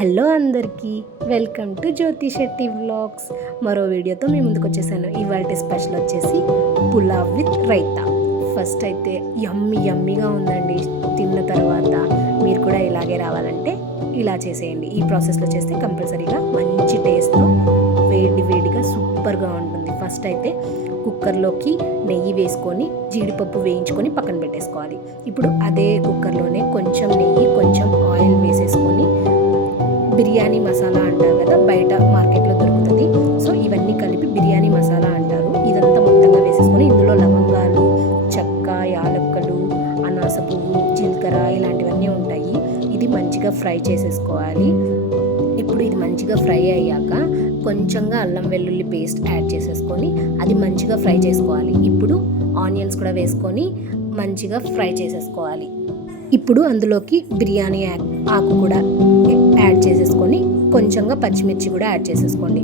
Hello అందరికీ, welcome to Jyothi Shetty vlogs. మరో వీడియోతో మీ ముందుకు వచ్చేసాను. ఇవాళ స్పెషల్ వచ్చేసి పులావ్ విత్ రైతా. ఫస్ట్ అయితే యమ్మీగా ఉందండి. తిన్న తర్వాత మీరు కూడా ఇలాగే రావాలంటే ఇలా చేసేయండి. ఈ ప్రాసెస్లో చేస్తే కంపల్సరీగా మంచి టేస్ట్తో వేడిగా సూపర్గా ఉంటుంది. ఫస్ట్ అయితే కుక్కర్లోకి నెయ్యి వేసుకొని జీడిపప్పు వేయించుకొని పక్కన పెట్టేసుకోవాలి. ఇప్పుడు అదే కుక్కర్లోనే కొంచెం నెయ్యి కొంచెం ఆయిల్ వేసేసుకొని బిర్యానీ మసాలా అంటారు కదా, బయట మార్కెట్లో దొరుకుతుంది. సో ఇవన్నీ కలిపి బిర్యానీ మసాలా అంటారు. ఇదంతా మొత్తంగా వేసేసుకొని ఇందులో లవంగాలు, చెక్క, యాలక్కలు, అనాస పువ్వు, జీలకర్ర ఇలాంటివన్నీ ఉంటాయి. ఇది మంచిగా ఫ్రై చేసేసుకోవాలి. ఇప్పుడు ఇది మంచిగా ఫ్రై అయ్యాక కొంచెంగా అల్లం వెల్లుల్లి పేస్ట్ యాడ్ చేసేసుకొని అది మంచిగా ఫ్రై చేసుకోవాలి. ఇప్పుడు ఆనియన్స్ కూడా వేసుకొని మంచిగా ఫ్రై చేసేసుకోవాలి. ఇప్పుడు అందులోకి బిర్యానీ ఆకు కూడా యాడ్ చేసేసుకొని కొంచెంగా పచ్చిమిర్చి కూడా యాడ్ చేసేసుకోండి,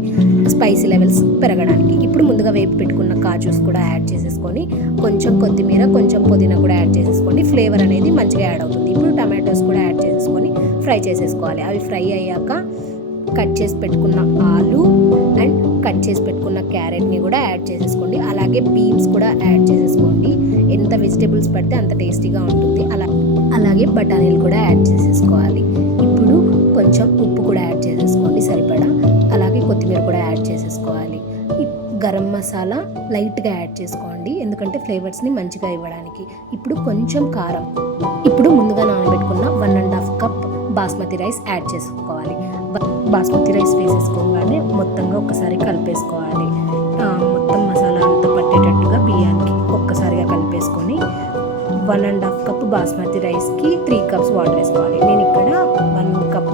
స్పైసీ లెవెల్స్ పెరగడానికి. ఇప్పుడు ముందుగా వేపి పెట్టుకున్న కాజూస్ కూడా యాడ్ చేసేసుకొని కొంచెం కొత్తిమీర కొంచెం పుదీనా కూడా యాడ్ చేసేసుకోండి. ఫ్లేవర్ అనేది మంచిగా యాడ్ అవుతుంది. ఇప్పుడు టమాటోస్ కూడా యాడ్ చేసేసుకొని ఫ్రై చేసేసుకోవాలి. అవి ఫ్రై అయ్యాక కట్ చేసి పెట్టుకున్న ఆలు అండ్ కట్ చేసి పెట్టుకున్న క్యారెట్ని కూడా యాడ్ చేసేసుకోండి. అలాగే బీన్స్ కూడా యాడ్ చేసేసుకోండి. ఎంత వెజిటేబుల్స్ పడితే అంత టేస్టీగా ఉంటుంది. అలాగే బఠానీలు కూడా యాడ్ చేసేసుకోవాలి. ఇప్పుడు కొంచెం ఉప్పు కూడా యాడ్ చేసేసుకోండి సరిపడా. అలాగే కొత్తిమీర కూడా యాడ్ చేసేసుకోవాలి. గరం మసాలా లైట్గా యాడ్ చేసుకోండి, ఎందుకంటే ఫ్లేవర్స్ని మంచిగా ఇవ్వడానికి. ఇప్పుడు కొంచెం కారం. ఇప్పుడు ముందుగా నానబెట్టుకున్న 1.5 కప్ బాస్మతి రైస్ యాడ్ చేసుకోవాలి. బాస్మతి రైస్ వేసేసుకోగానే మొత్తంగా ఒక్కసారి కలిపేసుకోవాలి. మొత్తం మసాలా అంతా పట్టేటట్టుగా బియ్యానికి ఒక్కసారిగా కలిపేసుకొని 1.5 కప్ బాస్మతి రైస్కి 3 కప్స్ వాటర్ వేసుకోవాలి. నేను ఇక్కడ 1 కప్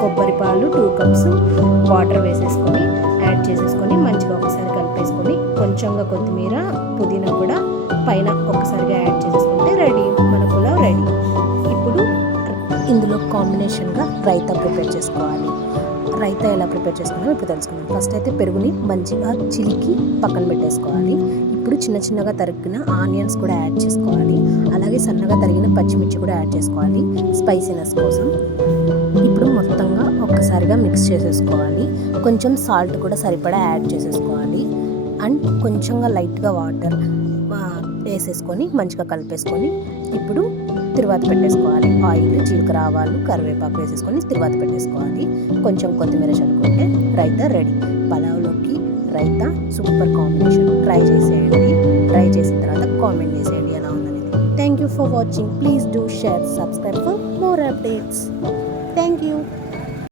కొబ్బరి పాలు 2 కప్స్ వాటర్ వేసేసుకొని యాడ్ చేసేసుకొని మంచిగా ఒకసారి కలిపేసుకొని కొంచెంగా కొత్తిమీర పుదీనా కూడా పైన ఒక్కసారిగా యాడ్ చేసేసుకుంటే రెడీ, మన పులావ్ రెడీ. ఇప్పుడు ఇందులో కాంబినేషన్గా రైతా ప్రిపేర్ చేసుకోవాలి. రైతా ఎలా ప్రిపేర్ చేసుకున్నామో ఇప్పుడు తెలుసుకుందాం. ఫస్ట్ అయితే పెరుగుని మంచిగా చిలికి పక్కన పెట్టేసుకోవాలి. ఇప్పుడు చిన్నగా తరిగిన ఆనియన్స్ కూడా యాడ్ చేసుకోవాలి. అలాగే సన్నగా తరిగిన పచ్చిమిర్చి కూడా యాడ్ చేసుకోవాలి స్పైసీనెస్ కోసం. ఇప్పుడు మొత్తంగా ఒక్కసారిగా మిక్స్ చేసేసుకోవాలి. కొంచెం సాల్ట్ కూడా సరిపడా యాడ్ చేసేసుకోవాలి. అండ్ కొంచెంగా లైట్గా వాటర్ వేసేసుకొని మంచిగా కలిపేసుకొని ఇప్పుడు తిరువాత పెట్టేసుకోవాలి. ఆయిల్, జీలకర్ర, ఆవాలు, కరివేపాకు వేసేసుకొని తిరువాత పెట్టేసుకోవాలి. కొంచెం కొత్తిమీర చల్లుకుంటే రైతా రెడీ. పలావ్లోకి రైతా సూపర్ కాంబినేషన్. ట్రై చేసేయండి. ట్రై చేసిన తర్వాత కామెంట్ చేసేయండి ఎలా ఉందనేది. Thank you for watching. Please do share, subscribe for more updates. Thank you.